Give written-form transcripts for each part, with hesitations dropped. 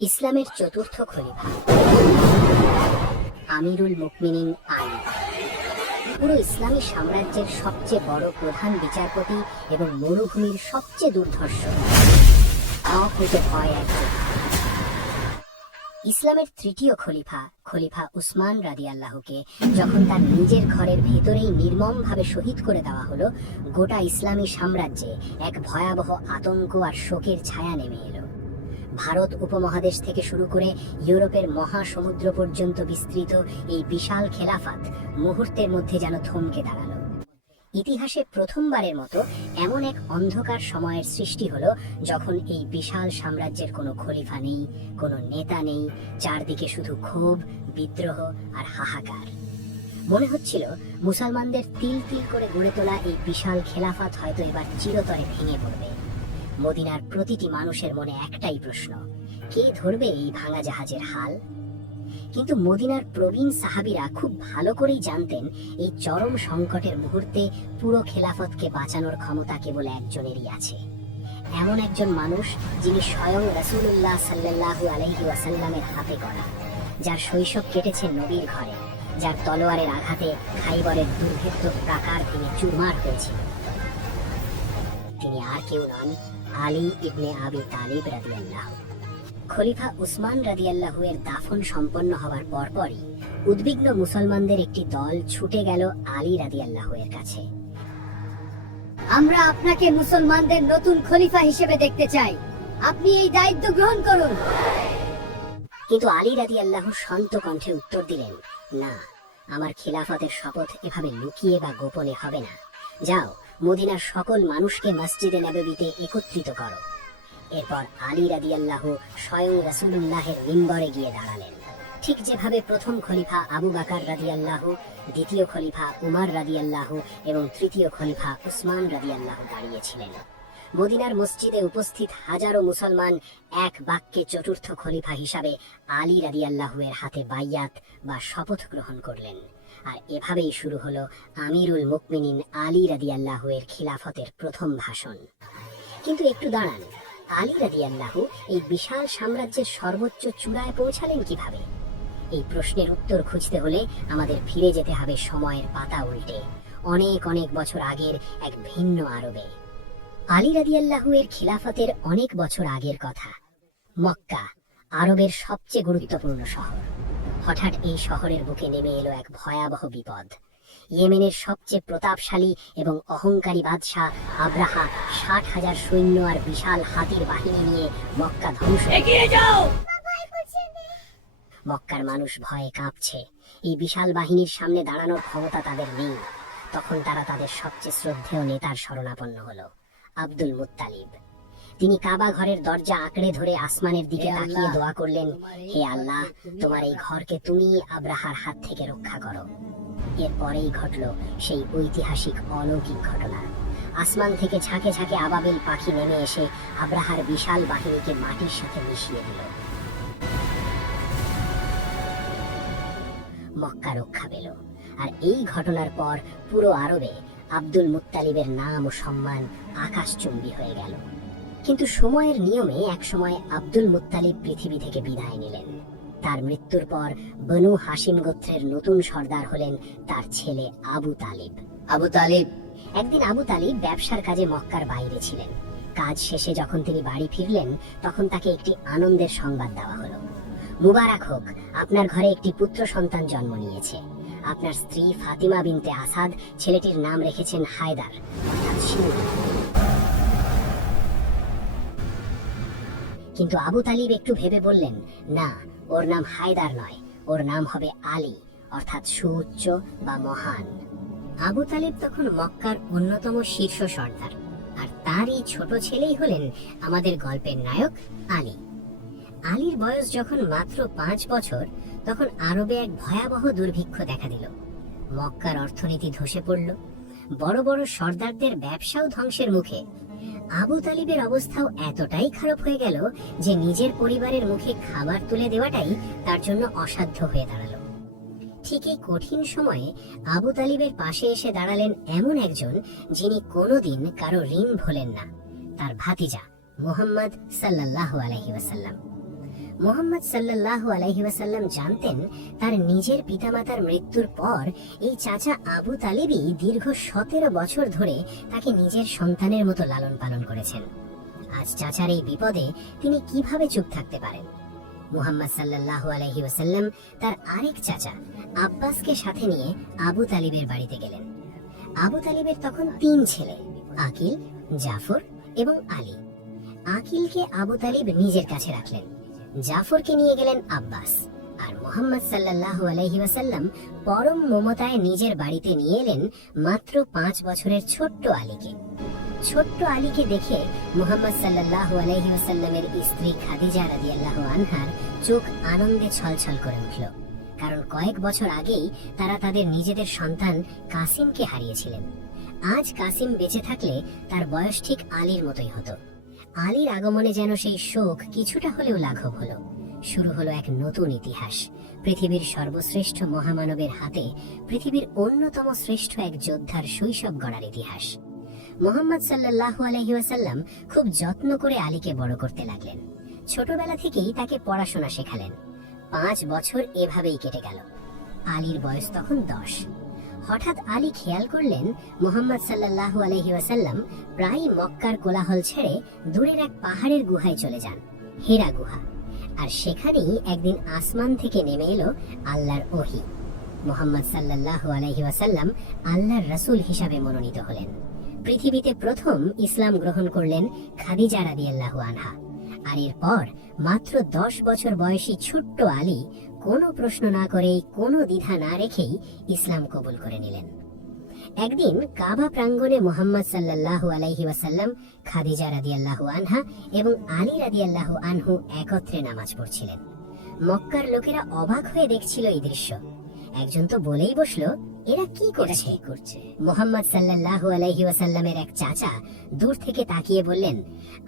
ইসলামের চতুর্থ খলিফা আমিরুল মুকমিনিন আলী পুরো ইসলামী সাম্রাজ্যের সবচেয়ে বড় প্রধান বিচারপতি এবং মরুভূমির সবচেয়ে দুর্ধর্ষ অকুতে ভয় একজন। ইসলামের তৃতীয় খলিফা খলিফা উসমান রাদিয়াল্লাহুকে যখন তার নিজের ঘরের ভেতরেই নির্মমভাবে শহীদ করে দেওয়া হলো, গোটা ইসলামী সাম্রাজ্যে এক ভয়াবহ আতঙ্ক আর শোকের ছায়া নেমে এলো। ভারত উপমহাদেশ থেকে শুরু করে ইউরোপের মহাসমুদ্র পর্যন্ত বিস্তৃত এই বিশাল খেলাফত মুহূর্তের মধ্যে যেন থমকে দাঁড়ালো। ইতিহাসে প্রথমবারের মতো এমন এক অন্ধকার সময়ের সৃষ্টি হলো যখন এই বিশাল সাম্রাজ্যের কোনো খলিফা নেই, কোনো নেতা নেই, চারদিকে শুধু ক্ষোভ, বিদ্রোহ আর হাহাকার। মনে হচ্ছিল মুসলমানদের তিল তিল করে গড়ে তোলা এই বিশাল খেলাফত হয়তো এবার চিরতরে ভেঙে পড়বে। মদিনার প্রতিটি মানুষের মনে একটাই প্রশ্ন, কে ধরবে এই ভাঙা জাহাজের হাল? কিন্তু মদিনার প্রবীণ সাহাবীরা খুব ভালো করেই জানতেন এই চরম সংকটের মুহূর্তে পুরো খেলাফতকে বাঁচানোর ক্ষমতা কেবল একজনেরই আছে। এমন একজন মানুষ যিনি স্বয়ং রাসূলুল্লাহ সাল্লাল্লাহু আলাইহি ওয়াসাল্লামের হাতে গড়া, যার শৈশব কেটেছে নবীর ঘরে, যার তলোয়ারের আঘাতে খাইবরের দুর্ভেদ্য প্রাকার ভেঙে চুরমার হয়েছিল। তিনি আর কেউ নন, আলী ইবনে আবি তালিব রাদিয়াল্লাহু। খলিফা উসমান রাদিয়াল্লাহু এর দাফন সম্পন্ন হওয়ার পরপরই উদ্বিগ্ন মুসলমানদের একটি দল ছুটে গেল আলী রাদিয়াল্লাহু এর কাছে। আমরা আপনাকে মুসলমানদের নতুন খলিফা হিসেবে দেখতে চাই, আপনি এই দায়িত্ব গ্রহণ করুন। কিন্তু আলী রাদিয়াল্লাহু শান্ত কণ্ঠে উত্তর দিলেন, না, আমার খিলাফতের শপথ এভাবে লুকিয়ে বা গোপনে হবে না। যাও, মদিনার সকল মানুষকে মসজিদে নববীতে একত্রিত করো। এরপর আলী রাদিয়াল্লাহু স্বয়ং রাসূলুল্লাহের মিম্বরে গিয়ে দাঁড়ালেন, ঠিক যেভাবে প্রথম খলিফা আবু বকর রাদিয়াল্লাহু, দ্বিতীয় খলিফা উমর রাদিয়াল্লাহু এবং তৃতীয় খলিফা উসমান রাদিয়াল্লাহু দাঁড়িয়েছিলেন। মদিনার মসজিদে উপস্থিত হাজারো মুসলমান এক বাক্যে চতুর্থ খলিফা হিসাবে আলী রাদিয়াল্লাহু এর হাতে বাইয়াত বা শপথ গ্রহণ করলেন। আর এভাবেই শুরু হলো আমিরুল মুকমিনিন আলী রাদিয়াল্লাহু এর খিলাফতের প্রথম ভাষণ। কিন্তু একটু দাঁড়ান, আলী রাদিয়াল্লাহু এই বিশাল সাম্রাজ্যের সর্বোচ্চ চূড়ায় পৌঁছালেন কিভাবে? এই প্রশ্নের উত্তর খুঁজতে হলে আমাদের ফিরে যেতে হবে সময়ের পাতা উল্টে অনেক অনেক বছর আগের এক ভিন্ন আরবে। আলী রাদিয়াল্লাহু এর খিলাফতের অনেক বছর আগের কথা। মক্কা, আরবের সবচেয়ে গুরুত্বপূর্ণ শহর। হঠাৎ এই শহরের বুকে নেমে এলো এক ভয়াবহ বিপদ। ইয়েমেনের সবচেয়ে প্রতাপশালী এবং অহংকারী বাদশাহ আব্রাহা 60,000 সৈন্য আর বিশাল হাতির বাহিনী নিয়ে মক্কা ধ্বংস। এগিয়ে যাও! মক্কার মানুষ ভয়ে কাঁপছে। এই বিশাল বাহিনীর সামনে দাঁড়ানোর ক্ষমতা তাদের নেই। তখন তারা তাদের সবচেয়ে শ্রদ্ধেয় নেতার শরণাপন্ন হলো, আব্দুল মুত্তালিব। তিনি কাবা ঘরের দরজা আঁকড়ে ধরে আসমানের দিকে তাকিয়ে দোয়া করলেন, হে আল্লাহ, তোমার এই ঘরকে তুমি আব্রাহার হাত থেকে রক্ষা করো। এরপরেই ঘটল সেই ঐতিহাসিক অলৌকিক ঘটনা। আসমান থেকে ঝাঁকে ঝাঁকে আবাবিল পাখি নেমে এসে আব্রাহার বিশাল বাহিনীকে মাটির সাথে মিশিয়ে দিল। মক্কা রক্ষা পেল। আর এই ঘটনার পর পুরো আরবে আব্দুল মুত্তালিবের নাম ও সম্মান আকাশচুম্বী হয়ে গেল। কিন্তু সময়ের নিয়মে একসময় আব্দুল মুত্তালিব পৃথিবী থেকে বিদায় নিলেন। তার মৃত্যুর পর বনু হাশিম গোত্রের নতুন সর্দার হলেন তার ছেলে আবু তালিব। একদিন আবু তালিব ব্যবসার কাজে মক্কার বাইরে ছিলেন। কাজ শেষে যখন তিনি বাড়ি ফিরলেন, তখন তাকে একটি আনন্দের সংবাদ দেওয়া হলো। মুবারক হোক, আপনার ঘরে একটি পুত্র সন্তান জন্ম নিয়েছে। আপনার স্ত্রী ফাতিমা বিনতে আসাদ ছেলেটির নাম রেখেছেন হায়দার, অর্থাৎ সিংহ। কিন্তু আবু তালিব একটু ভেবে বললেন, না, ওর নাম হায়দার নয়, ওর নাম হবে আলী, অর্থাৎ সুউচ্চ বা মহান। আবু তালিব তখন মক্কার অন্যতম শীর্ষ সর্দার, আর তারই ছোট ছেলেই হলেন আমাদের গল্পের নায়ক আলী। আলীর বয়স যখন মাত্র 5 বছর, তখন আরবে এক ভয়াবহ দুর্ভিক্ষ দেখা দিল। মক্কার অর্থনীতি ধসে পড়ল। বড় বড় সর্দারদের ব্যবসাও ধ্বংসের মুখে। আবু তালিবের অবস্থাও এতটাই খারাপ হয়ে গেল যে নিজের পরিবারের মুখে খাবার তুলে দেওয়াটাই তার জন্য অসাধ্য হয়ে দাঁড়ালো। ঠিক এই কঠিন সময়ে আবু তালিবের পাশে এসে দাঁড়ালেন এমন একজন যিনি কোনোদিন কারো ঋণ ভোলেন না, তার ভাতিজা মুহাম্মদ সাল্লাল্লাহু আলাইহি ওয়াসাল্লাম। মুহাম্মদ সাল্লাল্লাহু আলাইহি ওয়াসাল্লাম জানতেন তার নিজের পিতামাতার মৃত্যুর পর এই চাচা আবু তালিবই দীর্ঘ 17 বছর ধরে তাকে নিজের সন্তানের মতো লালন পালন করেছেন। আজ চাচার এই বিপদে তিনি কিভাবে চুপ থাকতে পারেন? মুহাম্মদ সাল্লাল্লাহু আলাইহি ওয়াসাল্লাম তার আরেক চাচা আব্বাসকে সাথে নিয়ে আবু তালিবের বাড়িতে গেলেন। আবু তালিবের তখন 3 ছেলে, আকিল, জাফর এবং আলী। আকিলকে আবু তালিব নিজের কাছে রাখলেন, জাফরকে নিয়ে গেলেন আব্বাস, আর মুহাম্মদ সাল্লাল্লাহু আলাইহি ওয়াসাল্লাম পরম মমতায় নিজের বাড়িতে নিয়ে এলেন মাত্র 5 বছরের ছোট্ট আলীকে। ছোট্ট আলীকে দেখে মুহাম্মদ সাল্লাল্লাহু আলাইহি ওয়াসাল্লামের স্ত্রী খাদিজা রাদিয়াল্লাহু আনহার চোখ আনন্দে ছলছল করে উঠল, কারণ কয়েক বছর আগেই তারা তাদের নিজেদের সন্তান কাসিমকে হারিয়েছিলেন। আজ কাসিম বেঁচে থাকলে তার বয়স ঠিক আলীর মতোই হতো। আলীর আগমনে যেন সেই শোক কিছুটা হলেও লাঘব হলো। শুরু হলো এক নতুন ইতিহাস, পৃথিবীর সর্বশ্রেষ্ঠ মহামানবের হাতে পৃথিবীর অন্যতম শ্রেষ্ঠ এক যোদ্ধার শৈশব গড়ার ইতিহাস। মুহাম্মদ সাল্লাল্লাহু আলাইহি ওয়াসাল্লাম খুব যত্ন করে আলীকে বড় করতে লাগলেন। ছোটবেলা থেকেই তাকে পড়াশোনা শেখালেন। 5 বছর এভাবেই কেটে গেল। আলীর বয়স তখন 10। হঠাৎ আলী খেয়াল করলেন মুহাম্মদ সাল্লাল্লাহু আলাইহি ওয়াসাল্লাম প্রায় মক্কার কোলাহল ছেড়ে দূরের এক পাহাড়ের গুহায় চলে যান, হেরা গুহা। আর সেখানেই একদিন আসমান থেকে নেমে এলো আল্লাহর ওহী। মুহাম্মদ সাল্লাল্লাহু আলাইহি ওয়াসাল্লাম আল্লাহর রাসূল হিসাবে মনোনীত হলেন। পৃথিবীতে প্রথম ইসলাম গ্রহণ করলেন খাদিজা রাদিয়াল্লাহু আনহা। আর এরপর মাত্র 10 বছর বয়সী ছোট্ট আলী কোনো প্রশ্ন না করেই, কোনো দ্বিধা না রেখেই ইসলাম কবুল করে নিলেন। একদিন কাবা প্রাঙ্গণে মুহাম্মদ সাল্লাল্লাহু আলাইহি ওয়াসাল্লাম, খাদিজা রাদিয়াল্লাহু আনহা এবং আলী রাদিয়াল্লাহু আনহু একত্রে নামাজ পড়ছিলেন। মক্কার লোকেরা অবাক হয়ে দেখছিল এই দৃশ্য। একজন তো বলেই বসলো, এরা কি করছে? মুহাম্মদ সাল্লাল্লাহু আলাইহি ওয়াসাল্লামের এক চাচা দূর থেকে তাকিয়ে বললেন,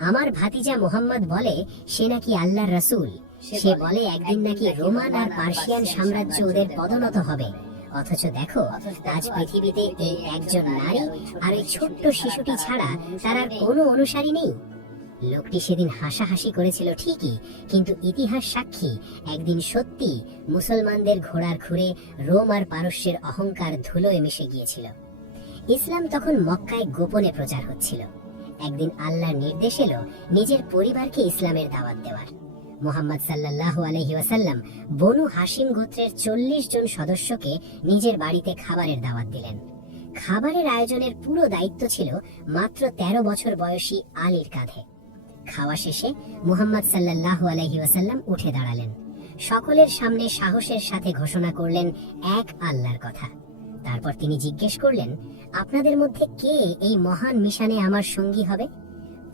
আমার ভাতিজা মুহাম্মদ বলে সে নাকি আল্লাহর রাসূল। সে বলে একদিন নাকি রোমান আর পার্সিয়ান সাম্রাজ্য ওদের পদনত হবে। অথচ দেখো, আজ পৃথিবীতে এই একজন নারী আর ওই ছোট্ট শিশুটি ছাড়া তার আর কোনো অনুসারী নেই। লোকটি সেদিন হাসাহাসি করেছিল ঠিকই, কিন্তু ইতিহাস সাক্ষী একদিন সত্যি মুসলমানদের ঘোড়ার খুরে রোম আর পারস্যের অহংকার ধুলোয় মিশে গিয়েছিল। ইসলাম তখন মক্কায় গোপনে প্রচার হচ্ছিল। একদিন আল্লাহর নির্দেশ এলো নিজের পরিবারকে ইসলামের দাওয়াত দেওয়ার। মুহাম্মদ সাল্লাল্লাহু আলাইহি ওয়াসাল্লাম বনু হাশিম গোত্রের 40 জন সদস্যকে নিজের বাড়িতে খাবারের দাওয়াত দিলেন। খাবারের আয়োজনের পুরো দায়িত্ব ছিল মাত্র 13 বছর বয়সী আলীর কাঁধে। খাওয়া শেষে মুহাম্মদ সাল্লাল্লাহু আলাইহি ওয়াসাল্লাম উঠে দাঁড়ালেন। সকলের সামনে সাহসের সাথে ঘোষণা করলেন এক আল্লাহর কথা। তারপর তিনি জিজ্ঞেস করলেন, আপনাদের মধ্যে কে এই মহান মিশনে আমার সঙ্গী হবে?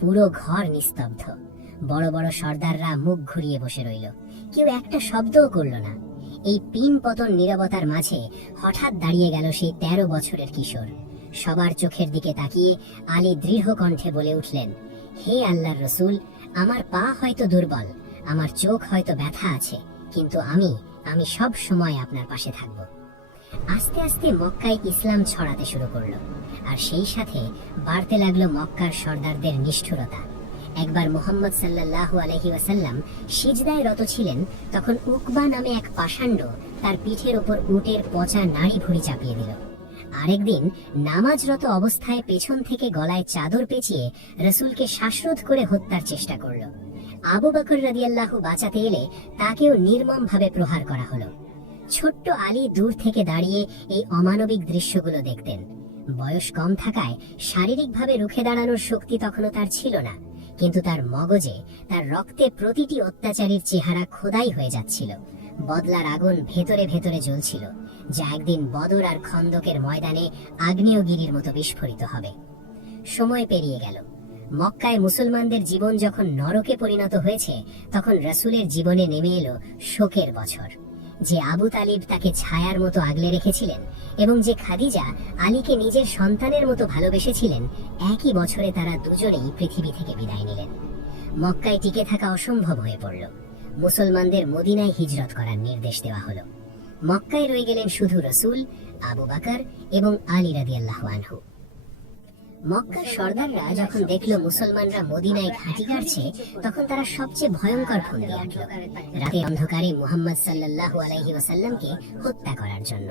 পুরো ঘর নিস্তব্ধ। বড় বড় সর্দাররা মুখ ঘুরিয়ে বসে রইল, কেউ একটা শব্দও করল না। এই পিন পতন নীরবতার মাঝে হঠাৎ দাঁড়িয়ে গেল সেই 13 বছরের কিশোর। সবার চোখের দিকে তাকিয়ে আলী দৃঢ় কণ্ঠে বলে উঠলেন, হে আল্লাহর রাসূল, আমার পা হয়তো দুর্বল, আমার চোখ হয়তো ব্যথা আছে, কিন্তু আমি সব সময় আপনার পাশে থাকব। আস্তে আস্তে মক্কায় ইসলাম ছড়াতে শুরু করলো, আর সেই সাথে বাড়তে লাগলো মক্কার সর্দারদের নিষ্ঠুরতা। একবার মুহাম্মদ সাল্লাল্লাহু আলাইহি ওয়াসাল্লাম সিজদায় রত ছিলেন, তখন উকবা নামে এক পাষাণ্ড তার পিঠের ওপর উটের পচা নাড়ি ভুঁড়ি চাপিয়ে দিল। আরেকদিন নামাজরত অবস্থায় পেছন থেকে গলায় চাদর পেঁচিয়ে রাসূলকে শ্বাসরোধ করে হত্যার চেষ্টা করল। আবু বকর রাদিয়াল্লাহু বাঁচাতে এলে তাকেও নির্মমভাবে প্রহার করা হলো। ছোট্ট আলী দূর থেকে দাঁড়িয়ে এই অমানবিক দৃশ্যগুলো দেখতেন। বয়স কম থাকায় শারীরিকভাবে রুখে দাঁড়ানোর শক্তি তখনও তার ছিল না, কিন্তু তার মগজে, তার রক্তে প্রতিটি অত্যাচারীর চেহারা খোদাই হয়ে যাচ্ছিল। বদলার আগুন ভেতরে ভেতরে জ্বলছিল, যা একদিন বদর আর খন্দকের ময়দানে আগ্নেয়গিরির মতো বিস্ফোরিত হবে। সময় পেরিয়ে গেল। মক্কায় মুসলমানদের জীবন যখন নরকে পরিণত হয়েছে, তখন রাসূলের জীবনে নেমে এলো শোকের বছর। যে আবু তালিব তাকে ছায়ার মতো আগলে রেখেছিলেন এবং যে খাদিজা আলীকে নিজের সন্তানের মতো ভালোবেসেছিলেন, একই বছরে তারা দুজনেই পৃথিবী থেকে বিদায় নিলেন। মক্কায় টিকে থাকা অসম্ভব হয়ে পড়ল। মুসলমানদের মদিনায় হিজরত করার নির্দেশ দেওয়া হলো। মক্কায় রয়ে গেলেন শুধু রাসূল, আবু বকর এবং আলী রাদিয়াল্লাহু আনহু। মক্কার সর্দাররা যখন দেখলো মুসলমানরা মদিনায় ঘাঁটি গাড়ছে, তখন তারা সবচেয়ে ভয়ঙ্কর ফন্দি আঁটল রাতে অন্ধকারে মুহাম্মদ সাল্লাল্লাহু আলাইহি ওয়াসাল্লামকে হত্যা করার জন্য।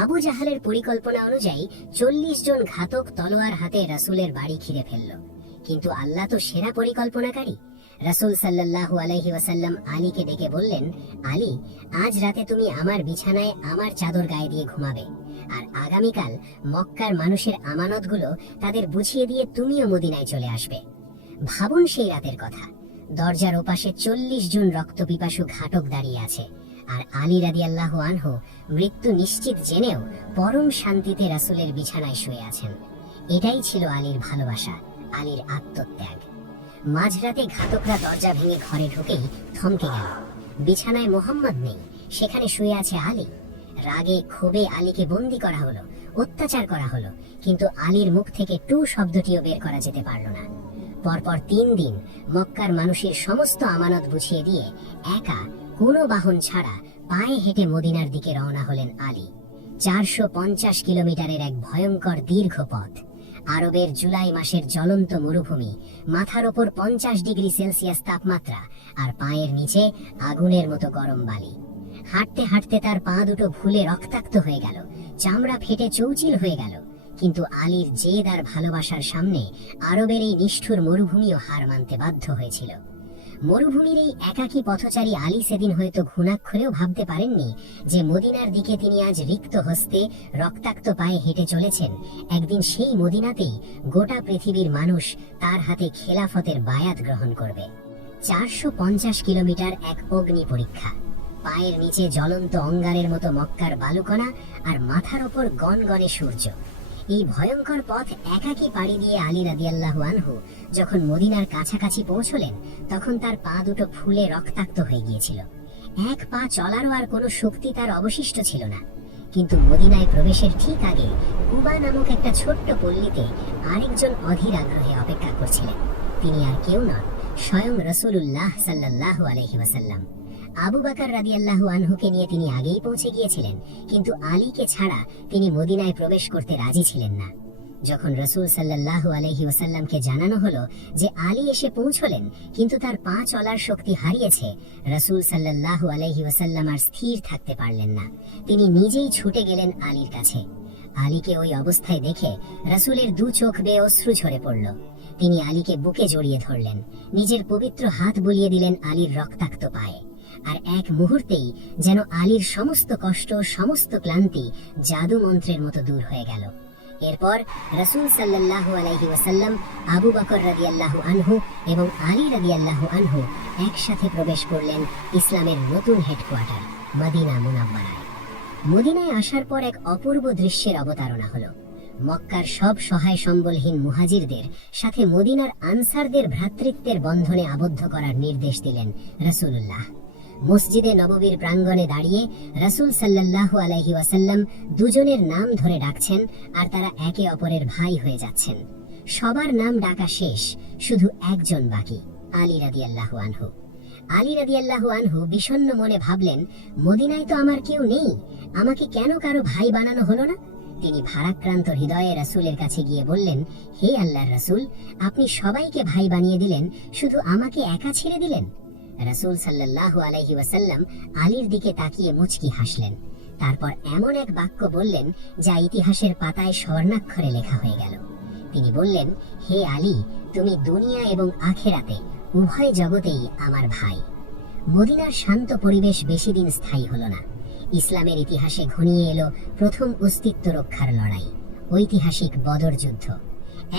আবু জাহালের পরিকল্পনা অনুযায়ী 40 জন ঘাতক তলোয়ার হাতে রাসূলের বাড়ি ঘিরে ফেলল। কিন্তু আল্লাহ তো সেরা পরিকল্পনাকারী। রাসূল সাল্লাল্লাহু আলাইহি ওয়াসাল্লাম আলীকে ডেকে বললেন, আলী, আজ রাতে তুমি আমার বিছানায় আমার চাদর গায়ে দিয়ে ঘুমাবে, আর আগামীকাল মক্কার মানুষের আমানতগুলো তাদের বুঝিয়ে দিয়ে তুমিও মদিনায় চলে আসবে। ভাবুন সেই রাতের কথা। দরজার ওপাশে 40 জন রক্তপিপাসু ঘাতক দাঁড়িয়ে আছে, আর আলী রাদিয়াল্লাহু আনহু মৃত্যু নিশ্চিত জেনেও পরম শান্তিতে রাসূলের বিছানায় শুয়ে আছেন। এটাই ছিল আলীর ভালোবাসা, আলীর আত্মত্যাগ। মাঝরাতে ঘাতকরা দরজা ভেঙে ঘরে ঢুকেই থমকে গেল। বিছানায় মোহাম্মদ নেই, সেখানে শুয়ে আছে আলী। রাগে ক্ষোভে আলীকে বন্দী করা হলো, অত্যাচার করা হলো, কিন্তু আলীর মুখ থেকে টু শব্দটিও বের করা যেতে পারল না। পরপর 3 দিন মক্কার মানুষের সমস্ত আমানত বুঝিয়ে দিয়ে একা কোনো বাহন ছাড়া পায়ে হেঁটে মদিনার দিকে রওনা হলেন আলী। 450 কিলোমিটারের এক ভয়ঙ্কর দীর্ঘ পথ। আরবের জুলাই মাসের জ্বলন্ত মরুভূমি, মাথার ওপর 50 ডিগ্রি সেলসিয়াস তাপমাত্রা, আর পায়ের নিচে আগুনের মতো গরম বালি। হাঁটতে হাঁটতে তার পা দুটো ফুলে রক্তাক্ত হয়ে গেল, চামড়া ফেটে চৌচির হয়ে গেল। কিন্তু আলীর জেদ আর ভালোবাসার সামনে আরবের এই নিষ্ঠুর মরুভূমিও হার মানতে বাধ্য হয়েছিল। মরুভূমির এই একাকী পথচারী আলী সেদিন হয়তো ঘুণাক্ষরেও ভাবতে পারেননি যে মদিনার দিকে তিনি আজ রিক্ত হস্তে রক্তাক্ত পায়ে হেঁটে চলেছেন। একদিন সেই মদিনাতেই গোটা পৃথিবীর মানুষ তার হাতে খেলাফতের বায়াত গ্রহণ করবে। 450 কিলোমিটার এক অগ্নি পরীক্ষা। পায়ের নিচে জ্বলন্ত অঙ্গারের মতো মক্কার বালুকণা, আর মাথার ওপর গনগনে সূর্য। এই ভয়ঙ্কর পথ একাকী পাড়ি দিয়ে আলী রাদিয়াল্লাহু আনহু যখন মদিনার কাছাকাছি পৌঁছলেন, তখন তার পা দুটো ফুলে রক্তাক্ত হয়ে গিয়েছিল। এক পা চলারও আর কোনো শক্তি তার অবশিষ্ট ছিল না। কিন্তু মদিনায় প্রবেশের ঠিক আগে কুবা নামক একটা ছোট্ট পল্লীতে আরেকজন অধীর আগ্রহে অপেক্ষা করছিলেন। তিনি আর কেউ নন, স্বয়ং রাসূলুল্লাহ সাল্লাল্লাহু আলাইহি ওয়াসাল্লাম। আবু বকর রাদিয়াল্লাহু আনহুকে নিয়ে তিনি আগেই পৌঁছে গিয়েছিলেন, কিন্তু আলীকে ছাড়া তিনি মদিনায় প্রবেশ করতে রাজি ছিলেন না। যখন রাসূল সাল্লাল্লাহু আলাইহি ওয়াসাল্লামকে জানানো হলো যে আলী এসে পৌঁছলেন, কিন্তু তার পা চলার শক্তি হারিয়েছে, রাসূল সাল্লাল্লাহু আলাইহি ওয়াসাল্লাম আর স্থির থাকতে পারলেন না। তিনি নিজেই ছুটে গেলেন আলীর কাছে। আলীকে ওই অবস্থায় দেখে রাসূলের 2 চোখ বেয়ে অশ্রু ঝরে পড়ল। তিনি আলীকে বুকে জড়িয়ে ধরলেন, নিজের পবিত্র হাত বুলিয়ে দিলেন আলীর রক্তাক্ত পায়ে। আর এক মুহূর্তেই যেন আলীর সমস্ত কষ্ট, সমস্ত ক্লান্তি জাদু মন্ত্রের মতো দূর হয়ে গেল। এরপর রাসূল সাল্লাল্লাহু আলাইহি ওয়াসাল্লাম, আবু বকর রাদিয়াল্লাহু আনহু এবং আলী রাদিয়াল্লাহু আনহু একসাথে প্রবেশ করলেন ইসলামের নতুন হেডকোয়ার্টার মদিনা মুনাওয়ারায়। মদিনায় আসার পর এক অপূর্ব দৃশ্যের অবতারণা হলো। মক্কার সব সহায় সম্বলহীন মুহাজিরদের সাথে মদিনার আনসারদের ভ্রাতৃত্বের বন্ধনে আবদ্ধ করার নির্দেশ দিলেন রাসূলুল্লাহ। মসজিদে নববীর প্রাঙ্গণে দাঁড়িয়ে রাসূল সাল্লাল্লাহু আলাইহি ওয়াসাল্লাম দুজনের নাম ধরে ডাকছেন, আর তারা একে অপরের ভাই হয়ে যাচ্ছেন। সবার নাম ডাকা শেষ, শুধু একজন বাকি, আলী রাদিয়াল্লাহু আনহু। আলী রাদিয়াল্লাহু আনহু বিষণ্ণ মনে ভাবলেন, মদিনায় তো আমার কেউ নেই, আমাকে কেন কারো ভাই বানানো হলো না? তিনি ভারাক্রান্ত হৃদয়ে রাসূলের কাছে গিয়ে বললেন, হে আল্লাহর রাসূল, আপনি সবাইকে ভাই বানিয়ে দিলেন, শুধু আমাকে একা ছেড়ে দিলেন। রাসূল সাল্লাল্লাহু আলাইহি ওয়াসাল্লাম আলীর দিকে তাকিয়ে মুচকি হাসলেন। তারপর এমন এক বাক্য বললেন যা ইতিহাসের পাতায় স্বর্ণাক্ষরে লেখা হয়ে গেল। তিনি বললেন, হে আলী, তুমি দুনিয়া এবং আখিরাতে উভয় জগতেই আমার ভাই। মদিনার শান্ত পরিবেশ বেশি দিন স্থায়ী হলো না। ইসলামের ইতিহাসে ঘনিয়ে এলো প্রথম অস্তিত্ব রক্ষার লড়াই, ঐতিহাসিক বদর যুদ্ধ।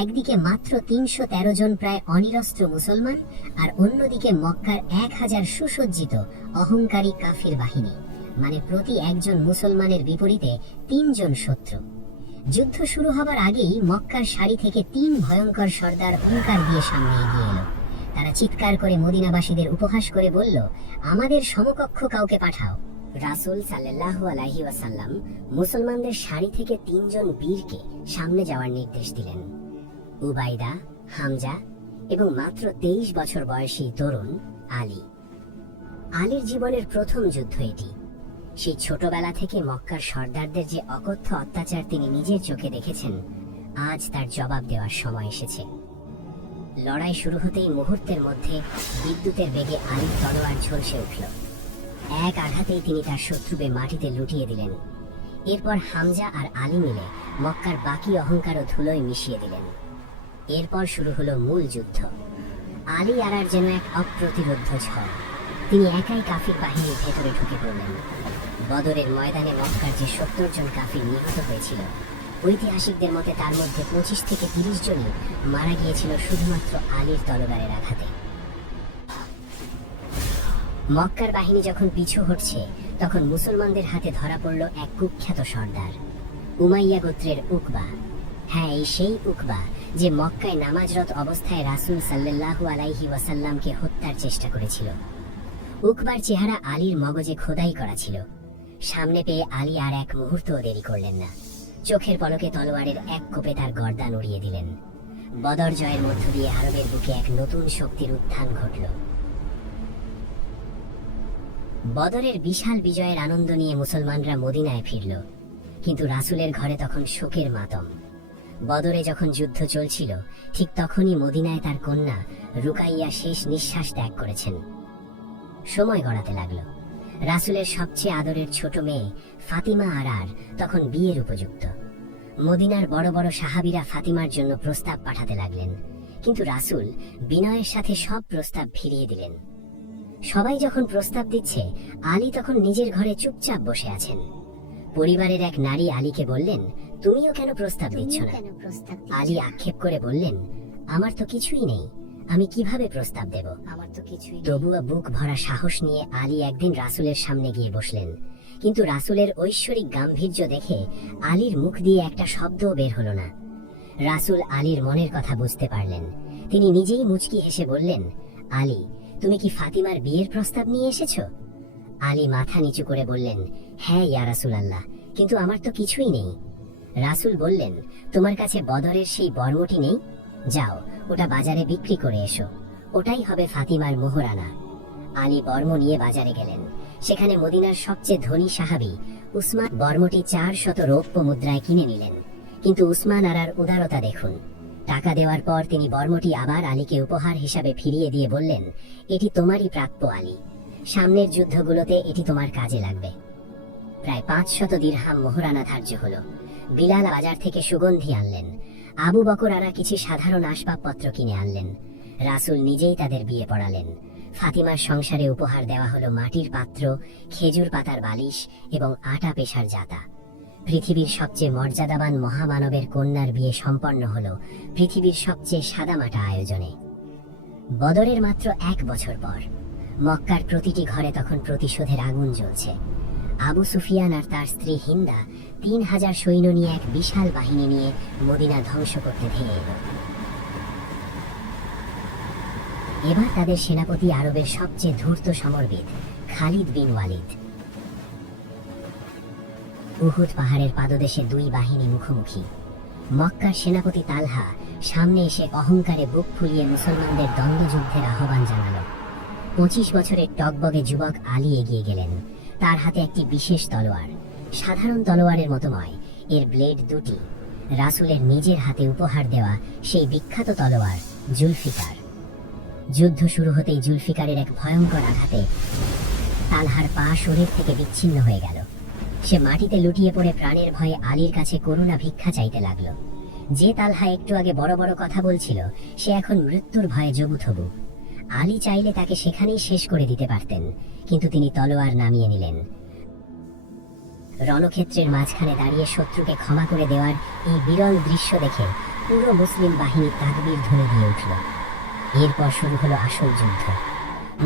একদিকে মাত্র 313 জন প্রায় অনিরস্ত্র মুসলমান, আর অন্যদিকে মক্কার 1000 সুসজ্জিত অহংকারী কাফির বাহিনী, মানে প্রতি একজন মুসলমানের বিপরীতে 3 জন শত্রু। যুদ্ধ শুরু হবার আগেই মক্কার সারি থেকে 3 ভয়ঙ্কর সর্দার হুঙ্কার দিয়ে সামনে এগিয়ে এলো। তারা চিৎকার করে মদিনাবাসীদের উপহাস করে বলল, আমাদের সমকক্ষ কাউকে পাঠাও। রাসূল সাল্লাল্লাহু আলাইহি ওয়াসাল্লাম মুসলমানদের সারি থেকে 3 জন বীরকে সামনে যাওয়ার নির্দেশ দিলেন, উবাইদা, হামজা এবং মাত্র 23 বছর বয়সী তরুণ আলী। আলীর জীবনের প্রথম যুদ্ধ এটি। সেই ছোটবেলা থেকে মক্কার সর্দারদের যে অকথ্য অত্যাচার তিনি নিজের চোখে দেখেছেন, আজ তার জবাব দেওয়ার সময় এসেছে। লড়াই শুরু হতেই মুহূর্তের মধ্যে বিদ্যুতের বেগে আলীর তলোয়ার ঝলসে উঠল। এক আঘাতেই তিনি তার শত্রুকে মাটিতে লুটিয়ে দিলেন। এরপর হামজা আর আলী মিলে মক্কার বাকি অহংকারও ধুলোয় মিশিয়ে দিলেন। এরপর শুরু হলো মূল যুদ্ধ। আলী আরার যেন এক অপ্রতিরোধ্য ঝড়। তিনি একাই কাফির বাহিনীর ভেতরে ঢুকে পড়লেন। বদরের ময়দানে মক্কার যে 70 জন কাফির নিহত হয়েছিল, ঐতিহাসিকদের মতে তার মধ্যে 25 থেকে 30 জনই মারা গিয়েছিল শুধুমাত্র আলীর তলোয়ারের আঘাতে। মক্কার বাহিনী যখন পিছু হটছে, তখন মুসলমানদের হাতে ধরা পড়ল এক কুখ্যাত সর্দার, উমাইয়া গোত্রের উকবা। হ্যাঁ, এই সেই উকবা যে মক্কায় নামাজরত অবস্থায় রাসূল সাল্লাল্লাহু আলাইহি ওয়াসাল্লামকে হত্যার চেষ্টা করেছিল। উকবার চেহারা আলীর মগজে খোদাই করা ছিল। সামনে পেয়ে আলী আর এক মুহূর্তও দেরি করলেন না। চোখের পলকে তলোয়ারের এক কোপে তার গর্দান উড়িয়ে দিলেন। বদর জয়ের মধ্য দিয়ে আরবের বুকে এক নতুন শক্তির উত্থান ঘটল। বদরের বিশাল বিজয়ের আনন্দ নিয়ে মুসলমানরা মদিনায় ফিরল, কিন্তু রাসূলের ঘরে তখন শোকের মাতম। বদরে যখন যুদ্ধ চলছিল, ঠিক তখনই মদিনায় তার কন্যা রুকাইয়া শেষ নিঃশ্বাস ত্যাগ করেছেন। সময় গড়াতে লাগলো। রাসূলের সবচেয়ে আদরের ছোট মেয়ে ফাতিমা আরার তখন বিয়ের উপযুক্ত। মদিনার বড় বড় সাহাবীরা ফাতিমার জন্য প্রস্তাব পাঠাতে লাগলেন, কিন্তু রাসূল বিনয়ের সাথে সব প্রস্তাব ফিরিয়ে দিলেন। সবাই যখন প্রস্তাব দিচ্ছে, আলী তখন নিজের ঘরে চুপচাপ বসে আছেন। পরিবারের এক নারী আলীকে বললেন, তুমিও কেন প্রস্তাব দিচ্ছ না? আলী আক্ষেপ করে বললেন, আমার তো কিছুই নেই, আমি কিভাবে প্রস্তাব দেব? আমার তো কিছুই। তবুও বুক ভরা সাহস নিয়ে আলী একদিন রাসূলের সামনে গিয়ে বসলেন, কিন্তু রাসূলের ঐশ্বরিক গাম্ভীর্য দেখে আলীর মুখ দিয়ে একটা শব্দও বের হলো না। রাসূল আলীর মনের কথা বুঝতে পারলেন। তিনি নিজেই মুচকি হেসে বললেন, আলী, তুমি কি ফাতিমার বিয়ের প্রস্তাব নিয়ে এসেছো? আলী মাথা নিচু করে বললেন, হ্যাঁ ইয়া রাসূলুল্লাহ, কিন্তু আমার তো কিছুই নেই। রাসূল বললেন, তোমার কাছে বদরের সেই বর্মটি নেই? যাও, ওটা বাজারে বিক্রি করে এসো, ওটাই হবে ফাতিমার মোহরানা। আলী বর্ম নিয়ে বাজারে গেলেন। সেখানে মদিনার সবচেয়ে ধনী সাহাবী উসমান বর্মটি 400 রৌপ্য মুদ্রায় কিনে নিলেন। কিন্তু উসমান আরার উদারতা দেখুন। টাকা দেওয়ার পর তিনি বর্মটি আবার আলীকে উপহার হিসাবে ফিরিয়ে দিয়ে বললেন, এটি তোমারই প্রাপ্য আলী, সামনের যুদ্ধগুলোতে এটি তোমার কাজে লাগবে। প্রায় 500 দিরহাম মোহরানা ধার্য হলো। বিলাল বাজার থেকে সুগন্ধি আনলেন। আবু বকর আরা কিছু সাধারণ আসবাবপত্র কিনে আনলেন। রাসূল নিজেই তাদের বিয়ে পড়ালেন। ফাতিমার সংসারে উপহার দেওয়া হলো মাটির পাত্র, খেজুর পাতার বালিশ এবং আটা পেশার জাতা। পৃথিবীর সবচেয়ে মর্যাদাবান মহামানবের কন্যার বিয়ে সম্পন্ন হলো পৃথিবীর সবচেয়ে সাদামাটা আয়োজনে। বদরের মাত্র 1 বছর পর মক্কার প্রতিটি ঘরে তখন প্রতিশোধের আগুন জ্বলছে। আবু সুফিয়ান আর তার স্ত্রী হিন্দা 3000 সৈন্য নিয়ে এক বিশাল বাহিনী নিয়ে মদিনা ধ্বংস করতে ধেয়ে এলো। এবার তাদের সেনাপতি আরবের সবচেয়ে ধূর্ত সমরবিদ খালিদ বিন ওয়ালিদ। উহুদ পাহাড়ের পাদদেশে 2 বাহিনী মুখোমুখি। মক্কার সেনাপতি তালহা সামনে এসে অহংকারে বুক ফুলিয়ে মুসলমানদের দ্বন্দ্বযুদ্ধের আহ্বান জানালো। 25 বছরের টকবগে যুবক আলী এগিয়ে গেলেন। তার হাতে একটি বিশেষ তলোয়ার, সাধারণ তলোয়ারের মতো নয়, এর ব্লেড 2টি। রাসূলের নিজের হাতে উপহার দেওয়া সেই বিখ্যাত তলোয়ার জুলফিকার। যুদ্ধ শুরু হতেই জুলফিকারের এক ভয়ঙ্কর আঘাতে তালহার পা শরীর থেকে বিচ্ছিন্ন হয়ে গেল। সে মাটিতে লুটিয়ে পড়ে প্রাণের ভয়ে আলীর কাছে করুণা ভিক্ষা চাইতে লাগলো। যে তালহা একটু আগে বড় বড় কথা বলছিল, সে এখন মৃত্যুর ভয়ে জবুথবু। আলী চাইলে তাকে সেখানেই শেষ করে দিতে পারতেন, কিন্তু তিনি তলোয়ার নামিয়ে নিলেন। রণক্ষেত্রের মাঝখানে দাঁড়িয়ে শত্রুকে ক্ষমা করে দেওয়ার এই বিরল দৃশ্য দেখে পুরো মুসলিম বাহিনী তাকবীর ধ্বনি দিয়ে উঠল। এরপর শুরু হলো আসল যুদ্ধ।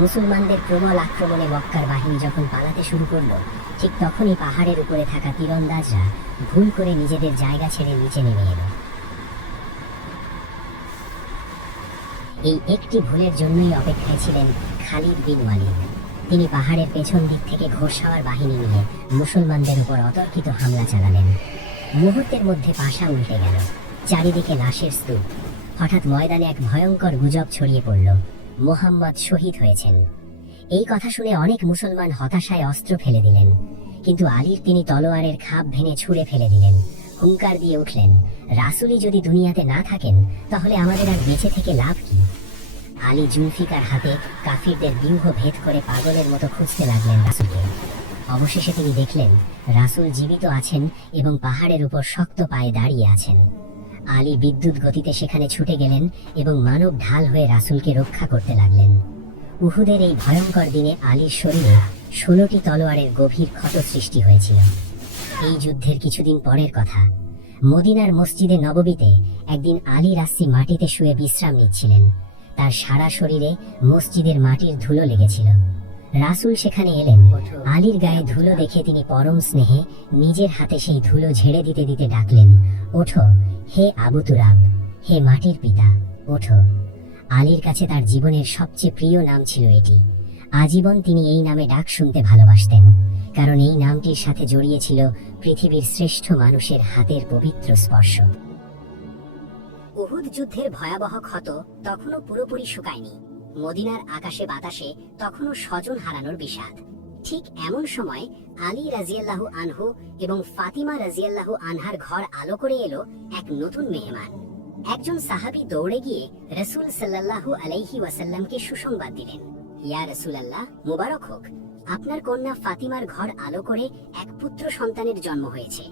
মুসলমানদের প্রবল আক্রমণে মক্কার বাহিনী যখন পালাতে শুরু করলো, ঠিক তখনই পাহাড়ের উপরে থাকা তীরন্দাজরা ভুল করে নিজেদের জায়গা ছেড়ে নিচে নেমে এলো। এই একটি ভুলের জন্যই অপেক্ষায় ছিলেন খালিদ বিন ওয়ালিদ। তিনি পাহাড়ের পেছন দিক থেকে ঘোড়সাওয়ার বাহিনী নিয়ে মুসলমানদের উপর অতর্কিত হামলা চালালেন। মুহূর্তের মধ্যে পাশা উল্টে গেল, চারিদিকে লাশের স্তূপ। হঠাৎ ময়দানে এক ভয়ঙ্কর গুজব ছড়িয়ে পড়ল, মুহাম্মদ শহীদ হয়েছেন। এই কথা শুনে অনেক মুসলমান হতাশায় অস্ত্র ফেলে দিলেন, কিন্তু আলীর তিনি তলোয়ারের খাপ ভেঙে ছুঁড়ে ফেলে দিলেন। হুঙ্কার দিয়ে উঠলেন, রাসূলই যদি দুনিয়াতে না থাকেন তাহলে আমাদের আর বেঁচে থেকে লাভ কি? আলী জুলফিকার হাতে কাফিরদের ব্যূহ ভেদ করে পাগলের মতো খুঁজতে লাগলেন রাসূলকে। অবশেষে তিনি দেখলেন রাসূল জীবিত আছেন এবং পাহাড়ের উপর শক্ত পায়ে দাঁড়িয়ে আছেন। আলী বিদ্যুৎ গতিতে সেখানে ছুটে গেলেন এবং মানব ঢাল হয়ে রাসূলকে রক্ষা করতে লাগলেন। উহুদের এই ভয়ঙ্কর দিনে আলীর শরীরে 16টি তলোয়ারের গভীর ক্ষত সৃষ্টি হয়েছিল। এই যুদ্ধের কিছুদিন পরের কথা। মদিনার মসজিদে নববীতে একদিন আলী রাসসি মাটিতে শুয়ে বিশ্রাম নিচ্ছিলেন। তার সারা শরীরে মসজিদের মাটির ধুলো লেগেছিল। রাসূল সেখানে এলেন। আলীর গায়ে ধুলো দেখে তিনি পরম স্নেহে নিজের হাতে সেই ধুলো ঝেড়ে দিতে দিতে ডাকলেন, ওঠো হে আবু তুরাব, হে মাটির পিতা, ওঠো। আলীর কাছে তার জীবনের সবচেয়ে প্রিয় নাম ছিল এটি। আজীবন তিনি এই নামে ডাক শুনতে ভালোবাসতেন, কারণ এই নামটির সাথে জড়িয়ে ছিল পৃথিবীর শ্রেষ্ঠ মানুষের হাতের পবিত্র স্পর্শ। উহুদ যুদ্ধের ভয়াবহ ক্ষত তখনও পুরোপুরি শুকায়নি। মদিনার আকাশে বাতাসে তখনও স্বজন হারানোর বিষাদ। ঠিক এমন সময় আলী রাজিয়াল্লাহু আনহু এবং ফাতিমা রাজিয়াল্লাহু আনহার ঘর আলো করে এলো এক নতুন মেহমান। একজন সাহাবী দৌড়ে গিয়ে রাসূল সাল্লাল্লাহু আলাইহি ওয়াসাল্লামকে সুসংবাদ দিলেন, ইয়া রাসূলুল্লাহ, মুবারক হোক, আপনার কন্যা ফাতিমার ঘর আলো করে এক পুত্র সন্তানের জন্ম হয়েছে।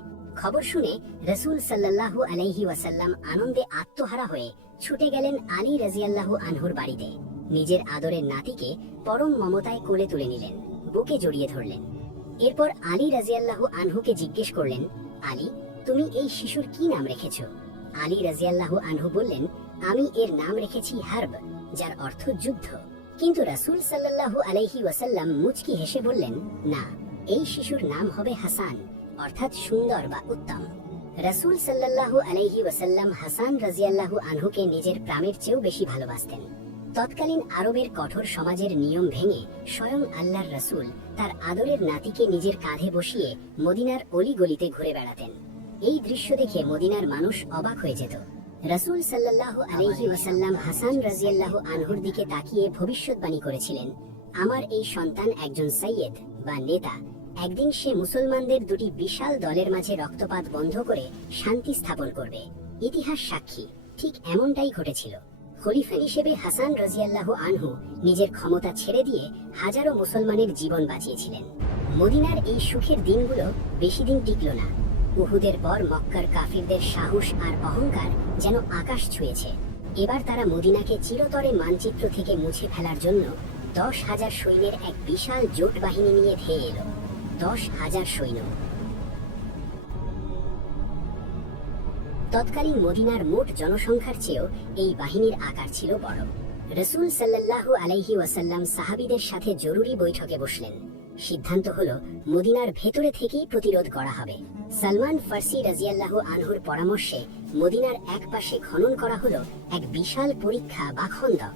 খবর শুনে রাসূল সাল্লাল্লাহু আলাইহি ওয়াসাল্লাম আনন্দে আত্মহারা হয়ে ছুটে গেলেন আলী রাদিয়াল্লাহু আনহুর বাড়িতে। নিজের আদরের নাতিকে পরম মমতায় কোলে তুলে নিলেন, বুকে জড়িয়ে ধরলেন। এরপর আলী রাদিয়াল্লাহু আনহুকে জিজ্ঞেস করলেন, আলী, তুমি এই শিশুর কি নাম রেখেছ? আলী রাদিয়াল্লাহু আনহু বললেন, আমি এর নাম রেখেছি হারব, যার অর্থ যুদ্ধ। কিন্তু রাসূল সাল্লাল্লাহু আলাইহি ওয়াসাল্লাম মুচকি হেসে বললেন, না, এই শিশুর নাম হবে হাসান, অর্থাৎ সুন্দর বা উত্তম। রাসূল সাল্লাল্লাহু আলাইহি ওয়াসাল্লাম হাসান রাদিয়াল্লাহু আনহুকে নিজের প্রাণের চেয়েও বেশি ভালোবাসতেন। তৎকালীন আরবের কঠোর সমাজের নিয়ম ভেঙে স্বয়ং আল্লাহর রাসূল তার আদরের নাতিকে নিজের কাঁধে বসিয়ে মদিনার অলিগলিতে ঘুরে বেড়াতেন। এই দৃশ্য দেখে মদিনার মানুষ অবাক হয়ে যেত। রাসূল সাল্লাল্লাহু আলাইহি ওয়াসাল্লাম হাসান রাদিয়াল্লাহু আনহুর দিকে তাকিয়ে ভবিষ্যৎবাণী করেছিলেন, আমার এই সন্তান একজন সাইয়্যেদ বা নেতা। একদিন সে মুসলমানদের দুটি বিশাল দলের মাঝে রক্তপাত বন্ধ করে শান্তি স্থাপন করবে। ইতিহাস সাক্ষী, ঠিক এমনটাই ঘটেছিল। খলিফা হিসেবে হাসান রাদিয়াল্লাহু আনহু নিজের ক্ষমতা ছেড়ে দিয়ে হাজারো মুসলমানের জীবন বাঁচিয়েছিলেন। মদিনার এই সুখের দিনগুলো বেশি দিন টিকল না। উহুদের পর মক্কার কাফিরদের সাহস আর অহংকার যেন আকাশ ছুঁয়েছে। এবার তারা মদিনাকে চিরতরে মানচিত্র থেকে মুছে ফেলার জন্য 10,000 সৈন্যের এক বিশাল জোট বাহিনী নিয়ে ধেয়ে এলো। 10,000 সৈন্য। তৎকালীন মদিনার মোট জনসংখ্যার চেয়েও এই বাহিনীর আকার ছিল বড়। রাসূল সাল্লাল্লাহু আলাইহি ওয়াসাল্লাম সাহাবীদের সাথে জরুরি বৈঠকে বসলেন। সিদ্ধান্ত হলো মদিনার ভেতরে থেকেই প্রতিরোধ করা হবে। সালমান ফার্সি রাদিয়াল্লাহু আনহুর পরামর্শে মদিনার এক পাশে খনন করা হলো এক বিশাল পরীক্ষা বা খন্দক।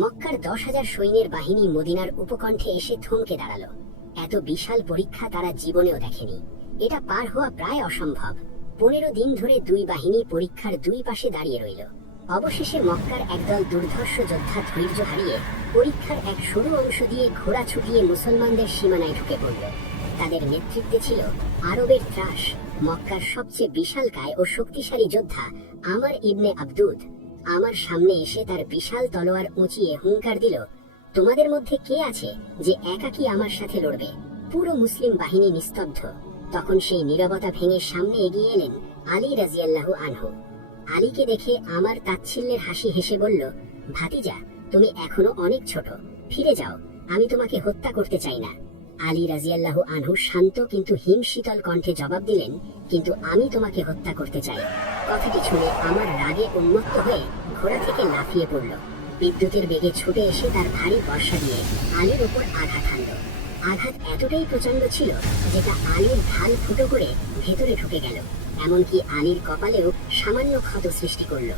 মক্কার 10,000 সৈন্যের বাহিনী মদিনার উপকণ্ঠে এসে থমকে দাঁড়ালো। এত বিশাল পরীক্ষা তারা জীবনেও দেখেনি। এটা পার হওয়া প্রায় অসম্ভব। 15 দিন ধরে দুই বাহিনী পরীক্ষার দুই পাশে দাঁড়িয়ে রইল। অবশেষে মক্কার একদল দুর্ধর্ষ যোদ্ধা ধৈর্য হারিয়ে পরীক্ষার এক সরু অংশ দিয়ে ঘোড়া ছুটিয়ে মুসলমানদের সীমানায় ঢুকে পড়ল। তাদের নেতৃত্বে ছিল আরবের ত্রাস, মক্কার সবচেয়ে বিশালকায় ও শক্তিশালী যোদ্ধা আমর ইবনে আবদুদ। আমার সামনে এসে তার বিশাল তলোয়ার উঁচিয়ে হুঙ্কার দিল, তোমাদের মধ্যে কে আছে যে একাকী আমার সাথে লড়বে? পুরো মুসলিম বাহিনী নিস্তব্ধ। তখন সেই নীরবতা ভেঙে সামনে এগিয়ে এলেন আলী রাদিয়াল্লাহু আনহু। আলীকে দেখে আমার তাচ্ছিল্যের হাসি হেসে বলল, ভাতিজা, তুমি এখনো অনেক ছোট, ফিরে যাও, আমি তোমাকে হত্যা করতে চাই না। আলী রাদিয়াল্লাহু আনহু শান্ত কিন্তু হিমশীতল কণ্ঠে জবাব দিলেন, কিন্তু আমি তোমাকে হত্যা করতে চাই। কথাটি শুনে আমার রাগে উন্মত্ত হয়ে ঘোড়া থেকে লাফিয়ে পড়ল। বিদ্যুতের বেগে ছুটে এসে তার ভারী বর্ষা দিয়ে আলীর উপর আঘাত হানল। আঘাত এতটাই প্রচন্ড ছিল যেটা আলীর ঢাল ফুটো করে ভেতরে ঢুকে গেল। এমনকি আলীর কপালেও সামান্য ক্ষত সৃষ্টি করল।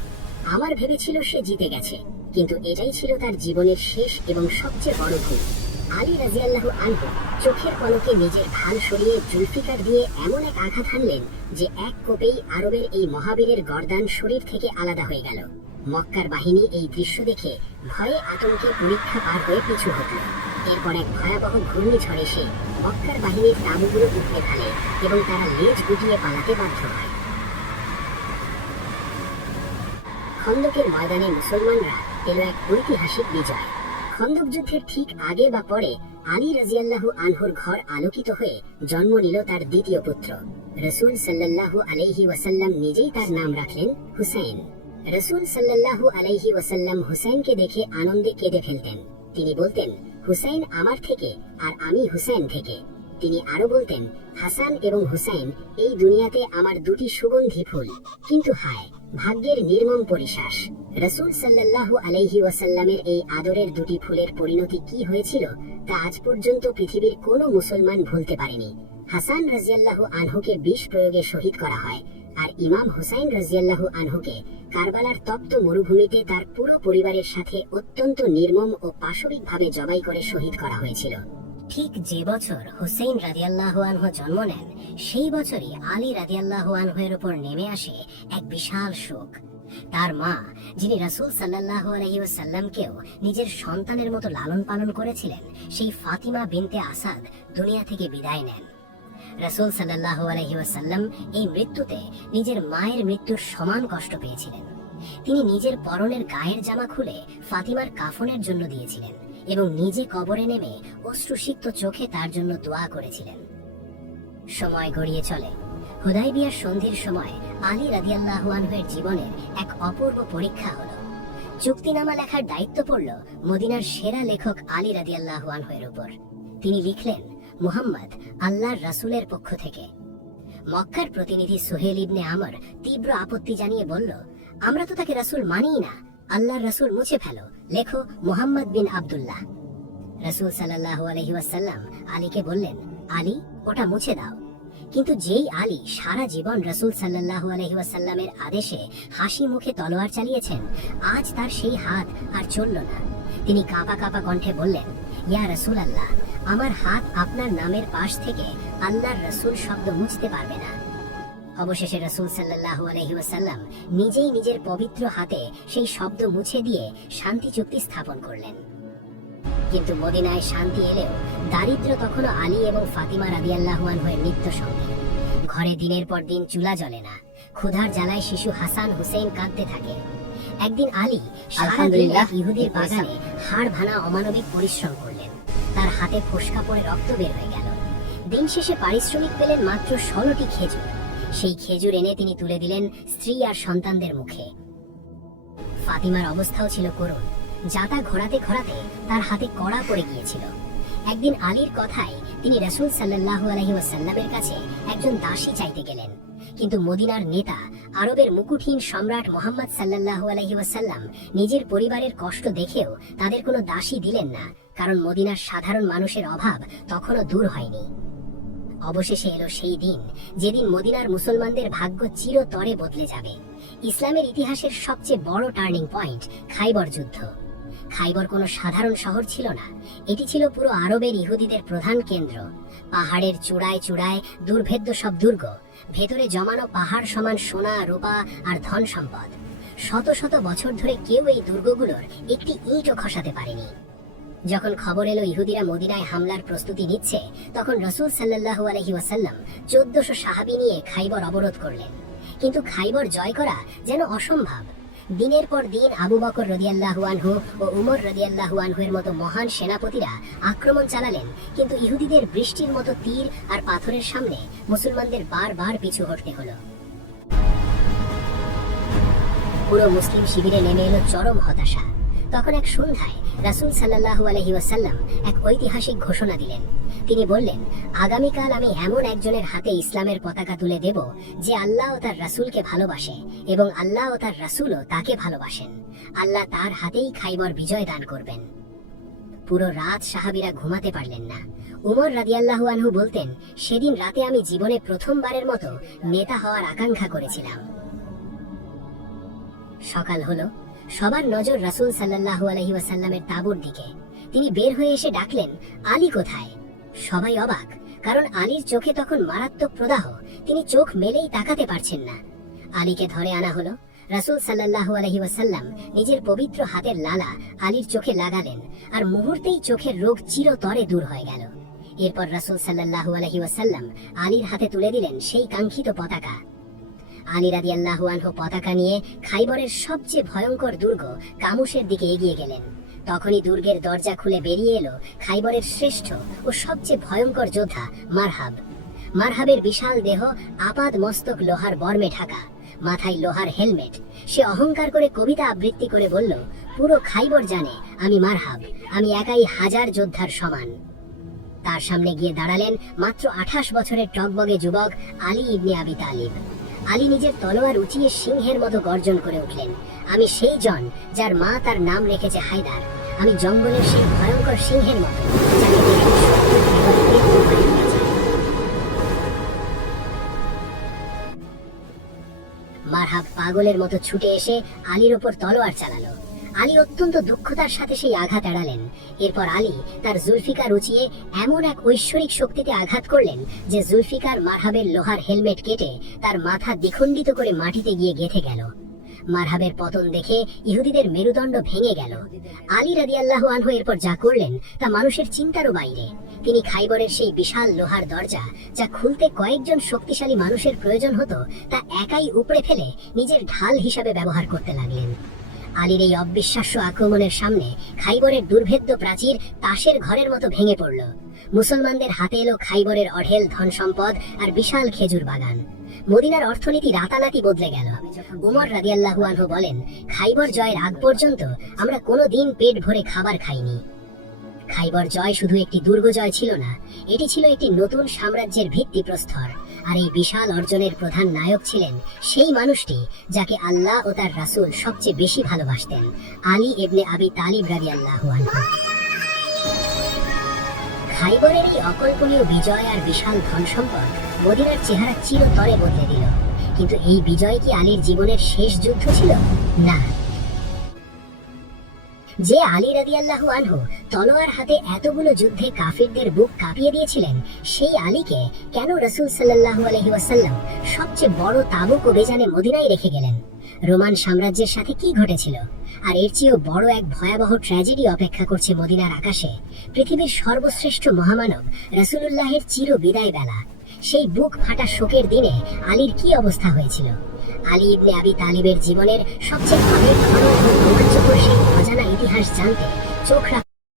আমার ভেবেছিল সে জিতে গেছে, কিন্তু এটাই ছিল তার জীবনের শেষ এবং সবচেয়ে বড় ভুল। আলী রাদিয়াল্লাহু আনহু চোখের পলকে নিজের ঢাল সরিয়ে জুলফিকার দিয়ে এমন এক আঘাত হানলেন যে এক কোপেই আরবের এই মহাবীরের গর্দান শরীর থেকে আলাদা হয়ে গেল। মক্কার বাহিনী এই দৃশ্য দেখে ভয়ে আতঙ্কে পরীক্ষা পার হয়ে পিছু হটল। এরপর এক ভয়াবহ ঘূর্ণিঝড় এসে মক্কার বাহিনীর তাঁবুগুলো উপড়ে ফেলে এবং তারা লেজ গুটিয়ে পালাতে বাধ্য হয়। খন্দকের ময়দানে মুসলমানরা পেল এক ঐতিহাসিক বিজয়। খন্দক যুদ্ধের ঠিক আগে বা পরে আলী রাদিয়াল্লাহু আনহুর ঘর আলোকিত হয়ে জন্ম নিল তার দ্বিতীয় পুত্র। রাসূল সাল্লাল্লাহু আলাইহি ওয়াসাল্লাম নিজেই তার নাম রাখলেন হুসাইন। রাসূল সাল্লাল্লাহু আলাইহি ওয়াসাল্লাম হুসাইনকে দেখে আনন্দে কেঁদে ফেলতেন। তিনি বলতেন, হুসাইন আমার থেকে আর আমি হুসাইন থেকে। তিনি আরো বলতেন, হাসান এবং হুসাইন এই দুনিয়াতে আমার দুটি সুগন্ধি ফুল। কিন্তু হায়, ভাগ্যের নির্মম পরিহাস। রাসূল সাল্লাল্লাহু আলাইহি ওয়াসাল্লামের এই আদরের দুটি ফুলের পরিণতি কি হয়েছিল তা আজ পর্যন্ত পৃথিবীর কোনো মুসলমান ভুলতে পারেনি। হাসান রাদিয়াল্লাহু আনহুকে বিষ প্রয়োগে শহীদ করা হয়, আর ইমাম হুসাইন রাদিয়াল্লাহু আনহুকে কারবালার তপ্ত মরুভূমিতে তার পুরো পরিবারের সাথে অত্যন্ত নির্মম ও পাশবিকভাবে জবাই করে শহীদ করা হয়েছিল। ঠিক যে বছর হুসাইন রাদিয়াল্লাহু আনহু জন্ম নেন, সেই বছরই আলী রাদিয়াল্লাহু আনহুর উপর নেমে আসে এক বিশাল শোক। তার মা, যিনি রাসূল সাল্লাল্লাহু আলাইহি ওয়াসাল্লামকেও নিজের সন্তানের মতো লালন পালন করেছিলেন, সেই ফাতিমা বিনতে আসাদ দুনিয়া থেকে বিদায় নেন। রাসূল সাল্লাল্লাহু আলাইহি ওয়াসাল্লাম এই মৃত্যুতে নিজের মায়ের মৃত্যুর সমান কষ্ট পেয়েছিলেন। তিনি নিজের পরনের গায়ের জামা খুলে ফাতিমার কাফনের জন্য দিয়েছিলেন এবং নিজে কবরে নেমে অশ্রুসিক্ত চোখে তার জন্য দোয়া করেছিলেন। সময় গড়িয়ে চলে। হুদায়বিয়ার সন্ধির সময় আলী রাদিয়াল্লাহু আনহুর জীবনের এক অপূর্ব পরীক্ষা হলো। চুক্তিনামা লেখার দায়িত্ব পড়ল মদিনার সেরা লেখক আলী রাদিয়াল্লাহু আনহুর উপর। তিনি লিখলেন, মুহাম্মদ আল্লাহর রাসূলের পক্ষ থেকে। মক্কার প্রতিনিধি সুহেল ইবনে আমর তীব্র আপত্তি জানিয়ে বলল, আমরা তো তাকে রাসূল মানিই না, আল্লাহর রাসূল মুছে ফেলো, লেখো মুহাম্মদ বিন আব্দুল্লাহ। রাসূল সাল্লাল্লাহু আলাইহি ওয়াসাল্লাম আলীকে বললেন, আলী, ওটা মুছে দাও। কিন্তু যেই আলী সারা জীবন রাসূল সাল্লাল্লাহু আলাইহি ওয়াসাল্লামের আদেশে হাসি মুখে তলোয়ার চালিয়েছেন, আজ তার সেই হাত আর চলল না। তিনি কাঁপা কাঁপা কণ্ঠে বললেন, ইয়া রাসূলুল্লাহ, আমার হাত আপনার নামের পাশ থেকে আল্লাহর রাসূল শব্দ মুছতে পারবে না। অবশেষে রাসূল সাল্লাল্লাহু আলাইহি ওয়াসাল্লাম নিজেই নিজের পবিত্র হাতে সেই শব্দ মুছে দিয়ে শান্তি চুক্তি স্থাপন করলেন। কিন্তু মদিনায় শান্তি এলেও দারিদ্র তখনও আলী এবং ফাতিমা রাদিয়াল্লাহু আনহুর নিত্য সঙ্গী। ঘরে দিনের পর দিন চুলা জ্বলে না, ক্ষুধার জ্বালায় শিশু হাসান হুসেইন কাঁদতে থাকে। একদিন আলী আলহামদুলিল্লাহ ইহুদির বাগানে হাড় ভাঙা অমানবিক পরিশ্রম করলেন। তার হাতে ফোসকা পড়ে রক্ত বের হয়ে গেল। দিন শেষে পারিশ্রমিক পেলেন মাত্র 16টি খেজুর। সেই খেজুর এনে তিনি তুলে দিলেন স্ত্রী আর সন্তানদের মুখে। ফাতিমার অবস্থাও ছিল করুণ। জাতা ঘোরাতে ঘোরাতে তার হাতে কড়া পড়ে গিয়েছিল। একদিন আলীর কথায় তিনি রাসূল সাল্লাল্লাহু আলাইহি ওয়াসাল্লামের কাছে একজন দাসী চাইতে গেলেন। কিন্তু মদিনার নেতা, আরবের মুকুটহীন সম্রাট মুহাম্মদ সাল্লাল্লাহু আলাইহি ওয়াসাল্লাম নিজের পরিবারের কষ্ট দেখেও তাদের কোনো দাসী দিলেন না, কারণ মদিনার সাধারণ মানুষের অভাব তখনও দূর হয়নি। অবশেষে এলো সেই দিন, যেদিন মদিনার মুসলমানদের ভাগ্য চিরতরে বদলে যাবে। ইসলামের ইতিহাসের সবচেয়ে বড় টার্নিং পয়েন্ট, খাইবর যুদ্ধ। খাইবর কোনো সাধারণ শহর ছিল না, এটি ছিল পুরো আরবের ইহুদিদের প্রধান কেন্দ্র। পাহাড়ের চূড়ায় চূড়ায় দুর্ভেদ্য সব দুর্গ, ভেতরে জমানো পাহাড় সমান সোনা, রূপা আর ধন সম্পদ। শত শত বছর ধরে কেউ এই দুর্গগুলোর একটি ইটও খসাতে পারেনি। যখন খবর এলো ইহুদিরা মদিনায় হামলার প্রস্তুতি নিচ্ছে, তখন রাসূল সাল্লাল্লাহু আলাইহি ওয়াসাল্লাম 1400 সাহাবী নিয়ে খাইবর অবরোধ করলেন। কিন্তু খাইবর জয় করা যেন অসম্ভব। দিনের পর দিন আবু বকর রাদিয়াল্লাহু আনহু ও উমর রাদিয়াল্লাহু আনহুর মতো মহান সেনাপতিরা আক্রমণ চালালেন, কিন্তু ইহুদিদের বৃষ্টির মতো তীর আর পাথরের সামনে মুসলমানদের বারবার পিছু হটতে হলো। পুরো মুসলিম শিবিরে নেমে এলো চরম হতাশা। তখন এক সন্ধ্যায় রাসূল সাল্লাল্লাহু আলাইহি ওয়াসাল্লাম এক ঐতিহাসিক ঘোষণা দিলেন। তিনি বললেন, আগামীকাল আমি এমন একজনের হাতে ইসলামের পতাকা তুলে দেব যে আল্লাহ ও তার রাসূলকে ভালোবাসে এবং আল্লাহ ও তার রাসূলও তাকে ভালোবাসেন। আল্লাহ তার হাতেই খাইবর বিজয় দান করবেন। পুরো রাত সাহাবীরা ঘুমাতে পারলেন না। উমর রাদিয়াল্লাহু আনহু বলতেন, সেদিন রাতে আমি জীবনে প্রথমবারের মতো নেতা হওয়ার আকাঙ্ক্ষা করেছিলাম। সকাল হলো। সবার নজর রাসূল সাল্লাল্লাহু আলাইহি ওয়াসাল্লামের তাঁবুর দিকে। তিনি বের হয়ে এসে ডাকলেন, আলী কোথায়? সবাই অবাক, কারণ আলীর চোখে তখন মারাত্মক প্রদাহ। তিনি চোখ মেলেই তাকাতে পারছেন না। আলীকে ধরে আনা হলো। রাসূল সাল্লাল্লাহু আলাইহি ওয়াসাল্লাম নিজের পবিত্র হাতের লালা আলীর চোখে লাগালেন, আর মুহূর্তেই চোখের রোগ চিরতরে দূর হয়ে গেল। এরপর রাসূল সাল্লাল্লাহু আলাইহি ওয়াসাল্লাম আলীর হাতে তুলে দিলেন সেই কাঙ্ক্ষিত পতাকা। আলী রাদিয়াল্লাহু আনহু পতাকা নিয়ে খাইবরের সবচেয়ে ভয়ঙ্কর দুর্গ কামুসের দিকে এগিয়ে গেলেন। তখনই দুর্গের দরজা খুলে বেরিয়ে এলো খাইবরের শ্রেষ্ঠ ও সবচেয়ে ভয়ঙ্কর যোদ্ধা মারহাব। মারহাবের বিশাল দেহ আপাদ মস্তক লোহার বর্মে ঢাকা, মাথায় লোহার হেলমেট। সে অহংকার করে কবিতা আবৃত্তি করে বলল, পুরো খাইবর জানে আমি মারহাব, আমি একাই 1000 যোদ্ধার সমান। তার সামনে গিয়ে দাঁড়ালেন মাত্র 28 বছরের টকবগে যুবক আলী ইবনে আবি তালিব। আলী নিজের তলোয়ার উঁচিয়ে সিংহের মতো গর্জন করে উঠলেন, আমি সেই জন যার মা তার নাম রেখেছে হায়দার। আমি জঙ্গলের সেই ভয়ঙ্কর সিংহের মতো যাকে দেখে শত্রুর হৃদয় মৃত্যু ভয় পেয়ে যায়। মারহাব পাগলের মতো ছুটে এসে আলীর ওপর তলোয়ার চালালো। আলী অত্যন্ত দক্ষতার সাথে সেই আঘাত এড়ালেন। এরপর আলী তার জুলফিকার উঁচিয়ে এমন এক ঐশ্বরিক শক্তিতে আঘাত করলেন যে জুলফিকার মারহাবের লোহার হেলমেট কেটে তার মাথা দ্বিখণ্ডিত করে মাটিতে গিয়ে গেঁথে গেল। মারহাবের পতন দেখে ইহুদিদের মেরুদণ্ড ভেঙে গেল। আলী রাদিয়াল্লাহু আনহু এরপর যা করলেন তা মানুষের চিন্তারও বাইরে। তিনি খাইবরের সেই বিশাল লোহার দরজা, যা খুলতে কয়েকজন শক্তিশালী মানুষের প্রয়োজন হতো, তা একাই উপড়ে ফেলে নিজের ঢাল হিসাবে ব্যবহার করতে লাগলেন। আলীর এই অবিশ্বাস্য আক্রমণের সামনে খাইবরের দুর্ভেদ্য প্রাচীর তাসের ঘরের মতো ভেঙে পড়ল। মুসলমানদের হাতে এলো খাইবরের অঢেল ধন সম্পদ আর বিশাল খেজুর বাগান। মদিনার অর্থনীতি রাতারাতি বদলে গেল। উমর রাদিয়াল্লাহু আনহু বলেন, খাইবর জয়ের আগ পর্যন্ত আমরা কোনোদিন পেট ভরে খাবার খাইনি। খাইবর জয় শুধু একটি দুর্গ জয় ছিল না, এটি ছিল একটি নতুন সাম্রাজ্যের ভিত্তিপ্রস্তর। আর এই বিশাল অর্জনের প্রধান নায়ক ছিলেন সেই মানুষটি যাকে আল্লাহ ও তার রাসূল সবচেয়ে বেশি ভালোবাসতেন, আলী ইবনে আবি তালিব রাদিয়াল্লাহু আনহু। খাইবরের এই অকল্পনীয় বিজয় আর বিশাল ধন সম্পদ মদিনার চেহারা চিরতরে বদলে দিল। কিন্তু এই বিজয় কি আলীর জীবনের শেষ যুদ্ধ ছিল? না। যে আলী রাদিয়াল্লাহু আনহু তলোয়ার হাতে এতগুলো যুদ্ধে কাফিরদের বুক কাঁপিয়ে দিয়েছিলেন, সেই আলীকে কেন রাসূল সাল্লাল্লাহু আলাইহি ওয়াসাল্লাম সবচেয়ে বড় তাবুক অভিযানে মদিনায় রেখে গেলেন? রোমান সাম্রাজ্যের সাথে কি ঘটেছিল? আর এর চেয়েও বড় এক ভয়াবহ ট্র্যাজেডি অপেক্ষা করছে মদিনার আকাশে। পৃথিবীর সর্বশ্রেষ্ঠ মহামানব রাসূলুল্লাহের চির বিদায় বেলা। সেই বুক ফাটা শোকের দিনে আলীর কি অবস্থা হয়েছিল? আলী ইবনে আবি তালিবের জীবনের সবচেয়ে আবেগঘন এবং রোমাঞ্চকর সেই অজানা ইতিহাস জানতে চোখ রাখুন